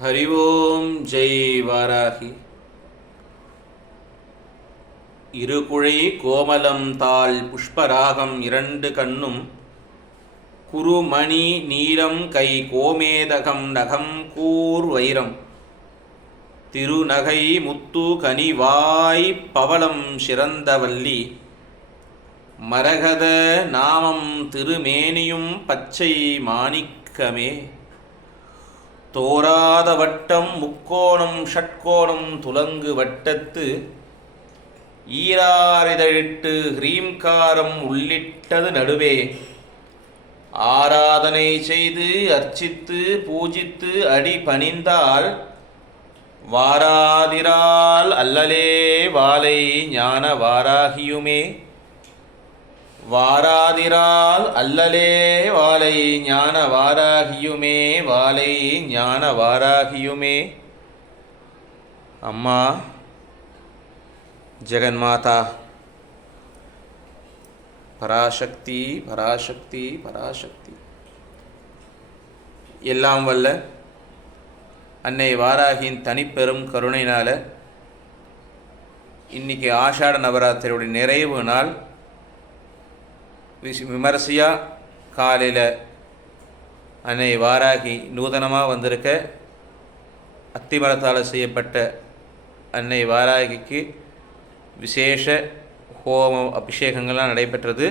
हरि ओम जय वाराही இருகுழை கோமலம் தாள் புஷ்பராகம் இரண்டு கண்ணும் குருமணி நீலம் கை கோமேதகம் நகம் கூர் வைரம் திருநகை முத்து கனிவாய் பவளம் சிறந்தவல்லி மரகத நாமம் திருமேனியும் பச்சை மாணிக்கமே தோராத வட்டம் முக்கோணம் ஷட்கோணம் துலங்கு வட்டத்து ஈராரிதழிட்டு ஹ்ரீம்காரம் உள்ளிட்டது நடுவே ஆராதனை செய்து அர்ச்சித்து பூஜித்து அடி பணிந்தால் வாராதிரால் அல்லலே வாலை ஞான வாராகியுமே வாராதிரால் அல்லலே வாலை ஞான வாராகியுமே வாலை ஞான வாராகியுமே. அம்மா ஜெகன்மாதா பராசக்தி பராசக்தி பராசக்தி. எல்லாம் வல்ல அன்னை வாராகியின் தனிப்பெரும் கருணையினால் இன்றைக்கி ஆஷாட நவராத்திரியுடைய நிறைவு நாள். விமரிசையாக காலையில் அன்னை வாராகி நூதனமாக வந்திருக்க அத்திமரத்தால் செய்யப்பட்ட அன்னை வாராகிக்கு விசேஷ ஹோமம் அபிஷேகங்கள்லாம் நடைபெற்றது.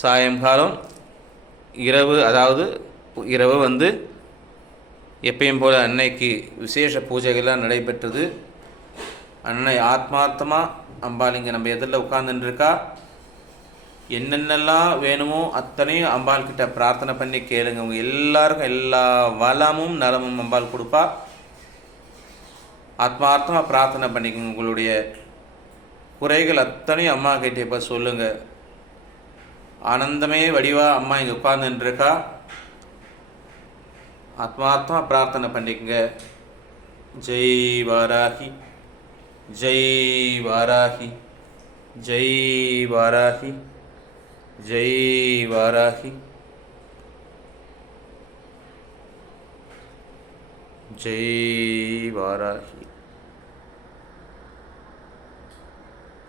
சாயங்காலம் இரவு எப்பயும் போல் அன்னைக்கு விசேஷ பூஜைகள்லாம் நடைபெற்றது. அன்னை ஆத்மார்த்தமாக அம்பாள் இங்கே நம்ம எதிரில் உட்கார்ந்துருக்கா. என்னென்னலாம் வேணுமோ அத்தனையும் அம்பாள் கிட்ட பிரார்த்தனை பண்ணி கேளுங்க. அவங்க எல்லாருக்கும் எல்லா வளமும் நலமும் அம்பாள் கொடுப்பா. ஆத்மார்த்தமாக பிரார்த்தனை பண்ணிக்கோங்க. உங்களுடைய குறைகள் அத்தனையும் அம்மா கிட்டே இப்போ சொல்லுங்கள். ஆனந்தமே வடிவாக அம்மா இங்கே உட்கார்ந்துருக்கா. ஆத்மார்த்தமாக பிரார்த்தனை பண்ணிக்கோங்க. ஜெய் வாராகி ஜெய் வாராகி ஜெய் வாராகி ஜெய் வாராகி ஜெய் வாராகி.